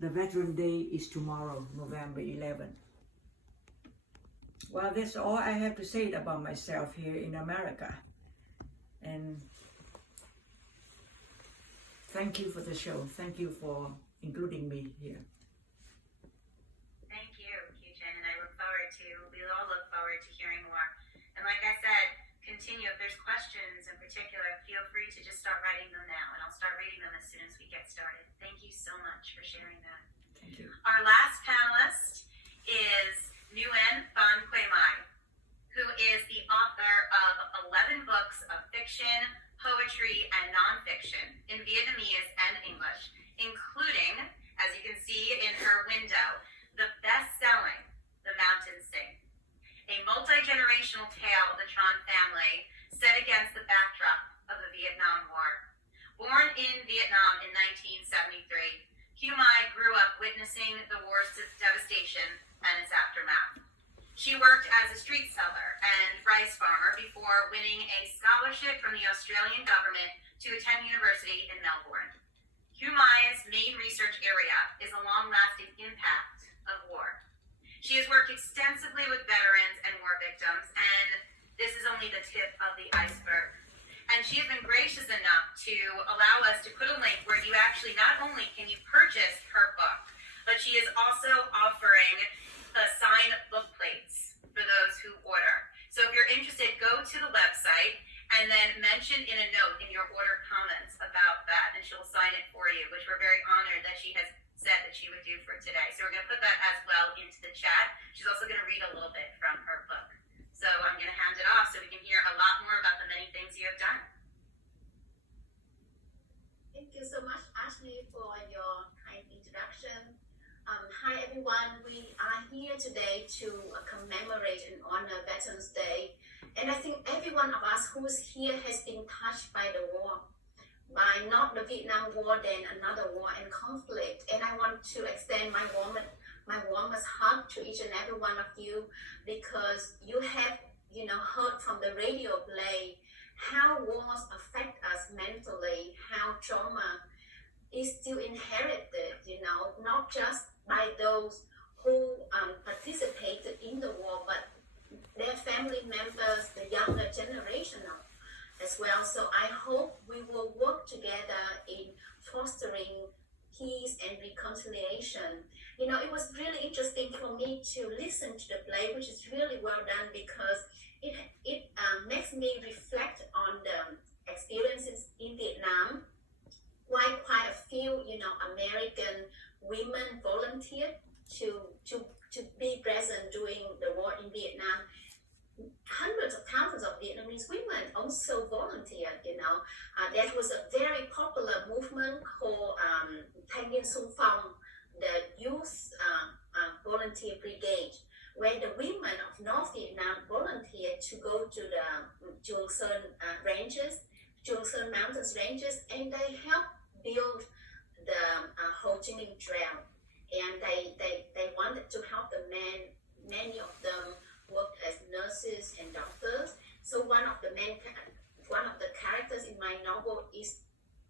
The Veteran Day is tomorrow, November 11th. Well, that's all I have to say about myself here in America. And thank you for the show. Thank you for including me here. Thank you, Kieu Chinh, and we all look forward to hearing more. And like I said, continue. If there's questions in particular, feel free to just start writing them now, and I'll start reading them as soon as we get started. Thank you so much for sharing that. Thank you. Our last panelist is Nguyen Van Quay Mai, who is the author of 11 books of fiction, poetry, and nonfiction in Vietnamese and English, including, as you can see in her window, the best-selling The Mountains Sing, a multi-generational tale of the Tran family set against the backdrop of the Vietnam War. Born in Vietnam in 1973, Kieu Mai grew up witnessing the war's devastation and its aftermath. She worked as a street seller and rice farmer before winning a scholarship from the Australian government to attend university in Melbourne. Kieu Mai's main research area is the long-lasting impact of war. She has worked extensively with veterans and war victims, and this is only the tip of the iceberg. And she has been gracious enough to allow us to put a link where you actually not only can you purchase her book, but she is also offering the signed book plates for those who order. So if you're interested, go to the website and then mention in a note in your order comments about that, and she'll sign it for you, which we're very honored that she has said that she would do for today. So we're going to put that as well into the chat. She's also going to read a little bit from her book. So I'm going to hand it off so we can hear a lot more about the many things you have done. Thank you so much, Ashley, for your kind introduction. Hi, everyone. We are here today to commemorate and honor Veterans Day. And I think every one of us who is here has been touched by the war, by not the Vietnam War, then another war and conflict. And I want to extend my warmest hug to each and every one of you, because you have, heard from the radio play how wars affect us mentally, how trauma is still inherited, not just by those who participated in the war, but their family members, the younger generation as well. So I hope we will work together in fostering peace and reconciliation. It was really interesting for me to listen to the play, which is really well done, because it makes me reflect on the experiences in Vietnam. Why quite a few, American women volunteered to be present during the war in Vietnam. Hundreds of thousands of Vietnamese women also volunteered, That was a very popular movement called Thanh niên xung phong, the youth volunteer brigade, where the women of North Vietnam volunteered to go to the Chuang Sơn ranges, Chuang Sơn Mountains ranges, and they helped build the Ho Chi Minh Trail. And they wanted to help the men. Many of them worked as nurses and doctors. So one of the characters in my novel is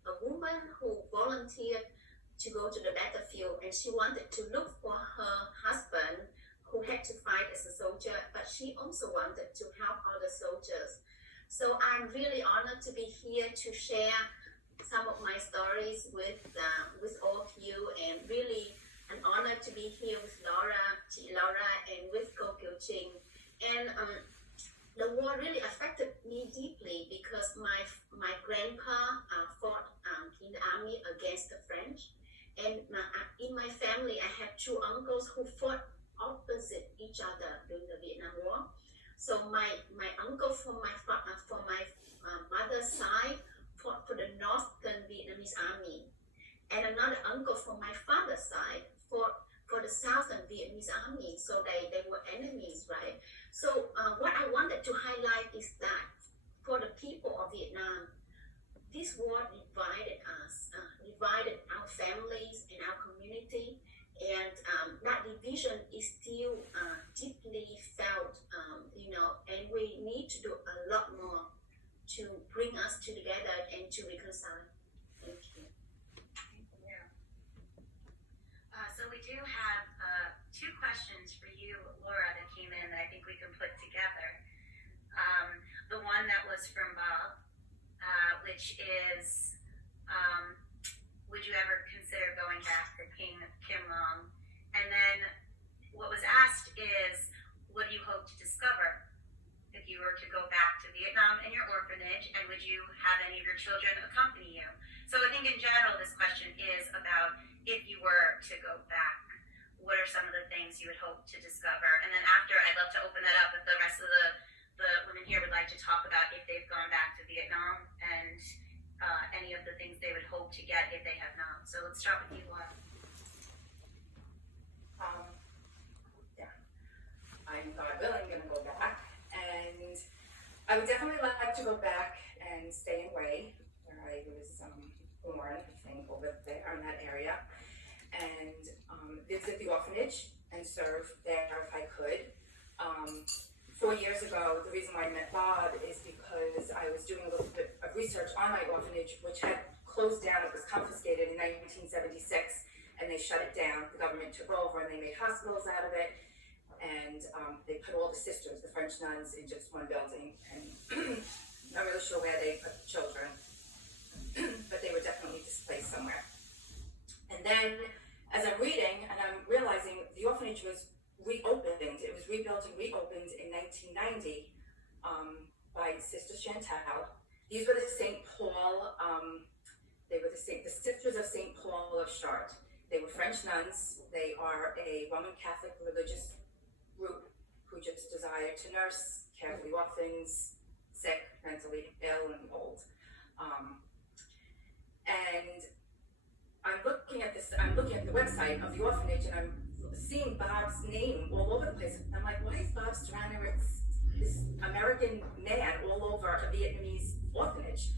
a woman who volunteered to go to the battlefield, and she wanted to look for her husband who had to fight as a soldier, but she also wanted to help other soldiers. So I'm really honored to be here to share some of my stories with all of you, and really an honor to be here with Laura, and with Kieu Chinh. And the war really affected me deeply, because my grandpa fought in the army against the French, and in my family I have two uncles who fought opposite each other during the Vietnam War. So my uncle from my mother's side fought for the Northern Vietnamese Army, and another uncle from my father's side fought for the Southern Vietnamese Army. So they were enemies, right? So what I wanted to highlight is that for the people of Vietnam, this war divided us, divided our families and our community, and that division is still deeply felt, and we need to do a lot more to bring us together and to reconcile. Thank you. Thank you. we do have two questions for you, Laura, that came in that I think we can put together. The one that was from Bob, which is, would you ever consider going back to King Kim Long? And then what was asked is, what do you hope to discover if you were to go back to Vietnam and your orphanage, and would you have any of your children accompany you? So I think in general, this question is about if you were to go back, what are some of the things you would hope to discover? And then after, I'd love to open that up if the rest of the women here would like to talk about if they've gone back to Vietnam and any of the things they would hope to get if they have not. So let's start with you, Laura. Yeah, I'm God willing going to go back, and I would definitely like to go back and stay in Hue, where I was born, I think, over there in that area, and visit the orphanage and serve there if I could. 4 years ago, the reason why I met Bob is because I was doing a little bit of research on my orphanage, which had closed down. It was confiscated in 1976, and they shut it down. The government took over, and they made hospitals out of it, and they put all the sisters, the French nuns, in just one building, and not really sure where they put the children, but they were definitely displaced somewhere. And then, as I'm reading, and I'm realizing the orphanage was reopened. It was rebuilt and reopened in 1990 by Sister Chantal. These were the St. Paul, they were the Sisters of St. Paul of Chartres. They were French nuns. They are a Roman Catholic religious group who just desire to nurse, care for the orphans, sick, mentally ill, and old. And I'm looking at the website of the orphanage, and I'm seeing Bob's name all over the place. I'm like, why is Bob surrounded with this American man all over a Vietnamese orphanage?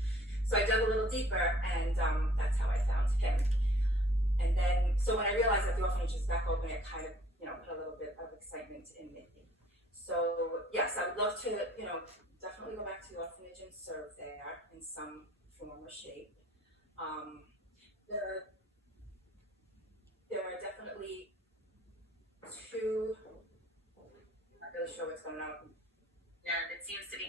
So I dug a little deeper, and that's how I found him. And then, so when I realized that the orphanage was back open, it kind of, put a little bit of excitement in me. So yes, I would love to, definitely go back to the orphanage and serve there in some form or shape. There are definitely two, I'm not really sure what's going on. Yeah, it seems to be